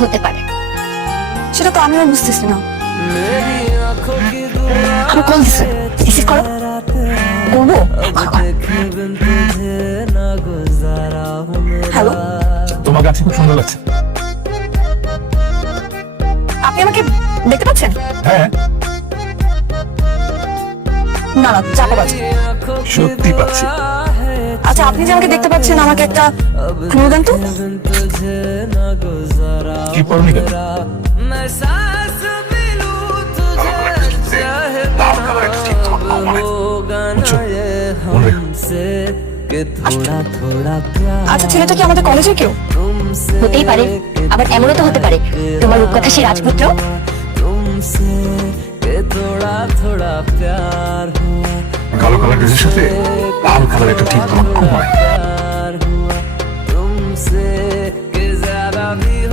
হতে পারে। সেটা তো আমিও বুঝতেছি না। আমি কল দিছি, রিসিভ করো। করবো? হ্যালো, তোমার গাছে খুব সুন্দর লাগছে। আপনি আমাকে দেখতে পাচ্ছেন? হ্যাঁ, না না, চাপা বাজে। সত্যি পাচ্ছি। আচ্ছা, আপনি যে আমাকে দেখতে পাচ্ছেন, আমাকে একটা ক্লু দেন তো। কি পড়নি কেন? বুঝছো? মনে রেখো। আচ্ছা, ছেলেটা কি আমাদের কলেজে কেউ? হতেই পারে, আবার এমনও তো হতে পারে তোমার রূপকথা সেই রাজপুত্র। কালো কালার ড্রেসের সাথে লাল কালার একটা ঠিক তোমার খুব হয়।